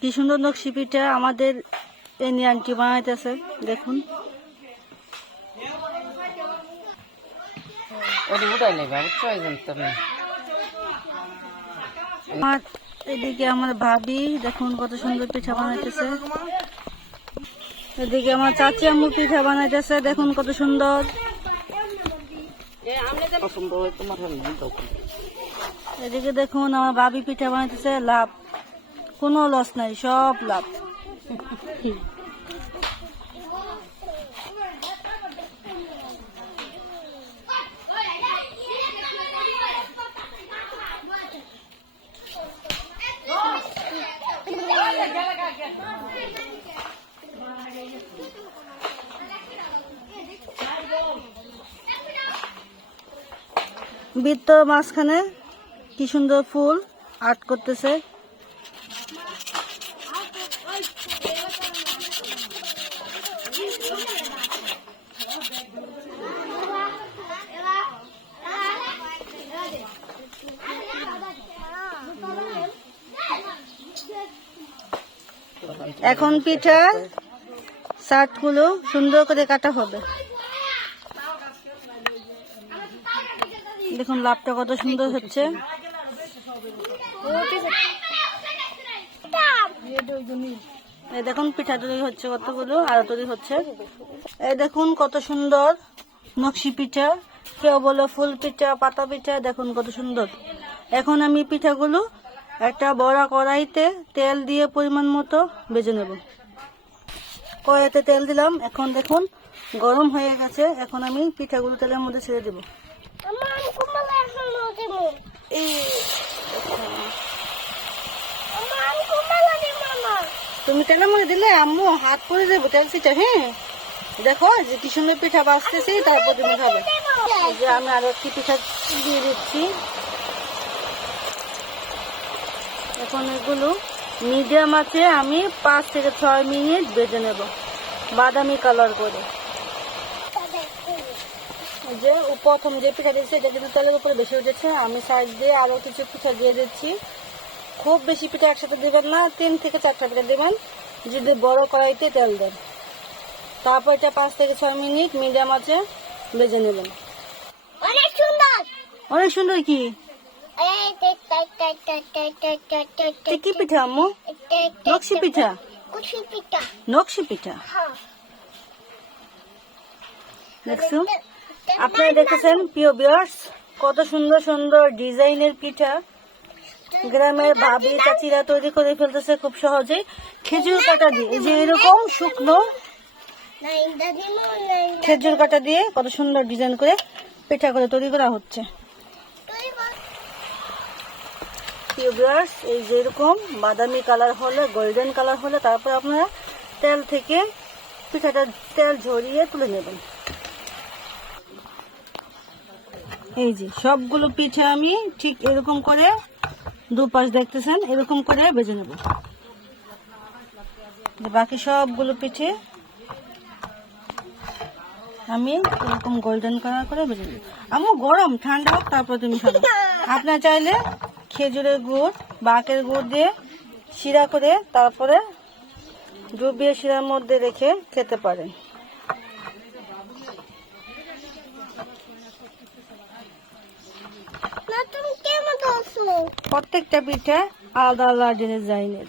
কি সুন্দর নকশি পিঠা আমাদের এনি আন্টি বানাইতেছে, দেখুন। আর এদিকে আমার ভাবি দেখুন কত সুন্দর পিঠা বানাইতেছে। এদিকে আমার চাচি আম্মু পিঠা বানাইতেছে, দেখুন কত সুন্দর। এদিকে দেখুন আমার ভাবি পিঠা বানাইতেছে, লাভ, কোনো লস নাই, সব লাভ। বৃত্ত মাঝখানে কি সুন্দর ফুল আর্ট করতেছে। এখন পিঠার শার্টগুলো সুন্দর করে কাটা হবে। দেখুন লাভটা কত সুন্দর হচ্ছে। এই দেখুন পিঠা তৈরি হচ্ছে কতগুলো, আরো তৈরি হচ্ছে। এই দেখুন কত সুন্দর নকশি পিঠা, কেউ বলে ফুল পিঠা, পাতা পিঠা, দেখুন কত সুন্দর। এখন আমি পিঠাগুলো একটা বড় কড়াইতে তেল দিয়ে পরিমাণ মতো ভেজে নেব। কড়াইতে তেল দিলাম, এখন দেখুন গরম হয়ে গেছে। এখন আমি পিঠাগুলো তেলের মধ্যে ছেড়ে দেব। তুমি তেলের মধ্যে দিলে আম্মু হাত পরে দেবো তেল পিঠা। হ্যাঁ দেখো যে কি সুন্দর পিঠা বাঁচতেছি, তারপর তুমি খাবে। যে আমি আরো একটি পিঠা দিয়ে দিচ্ছি। এখন এগুলো মিডিয়াম আছে আমি 5 থেকে 6 মিনিট ভেজে নেব বাদামি কালার করে। যে প্রথম যে পিঠা দিয়েছি এটা কিন্তু তেলের উপরে বেশি উঠেছে, আমি সাইড দিয়ে আরো কিছু পিঠা দিয়ে দিচ্ছি। খুব বেশি পিঠা একসাথে দেবেন না, 3 থেকে 4টা পিঠা দেবেন যদি বড় কড়াইতে তেল দেন। তারপর এটা 5 থেকে 6 মিনিট মিডিয়াম আছে ভেজে নেবেন। অনেক সুন্দর, অনেক সুন্দর। কি কি পিঠা আম্মু? নকশি পিঠা, নকশি পিঠা। দেখছো আপনারা দেখেছেন প্রিয় ভিউয়ার্স, কত সুন্দর সুন্দর ডিজাইনের পিঠা গ্রামের ভাবি চাচিরা তৈরি করে ফেলতেছে খুব সহজে খেজুর কাটা দিয়ে। এই যে এরকম শুকনো খেজুর কাটা দিয়ে কত সুন্দর ডিজাইন করে পিঠা করে তৈরি করা হচ্ছে। প্রিয় ভিউয়ার্স, এই যে এরকম বাদামি কালার হলে, গোল্ডেন কালার হলে তারপর আপনারা তেল থেকে পিঠাটা তেল ঝরিয়ে তুলে নেবেন। এই যে সবগুলো পিঠা আমি ঠিক এরকম করে দুপাশ দেখতেছেন এরকম করে ভেজে নেব। বাকি সবগুলো পিঠে আমি এরকম গোল্ডেন কালার করে ভেজে নেব। আম্মু গরম ঠান্ডা হোক তারপর তুমি খাবে। আপনারা চাইলে খেজুরের গুড় বা আখের গুড় দিয়ে শিরা করে তারপরে ডুবিয়ে শিরার মধ্যে রেখে খেতে পারেন। প্রত্যেকটা পিঠা আলাদা আলাদা ডিজাইনের।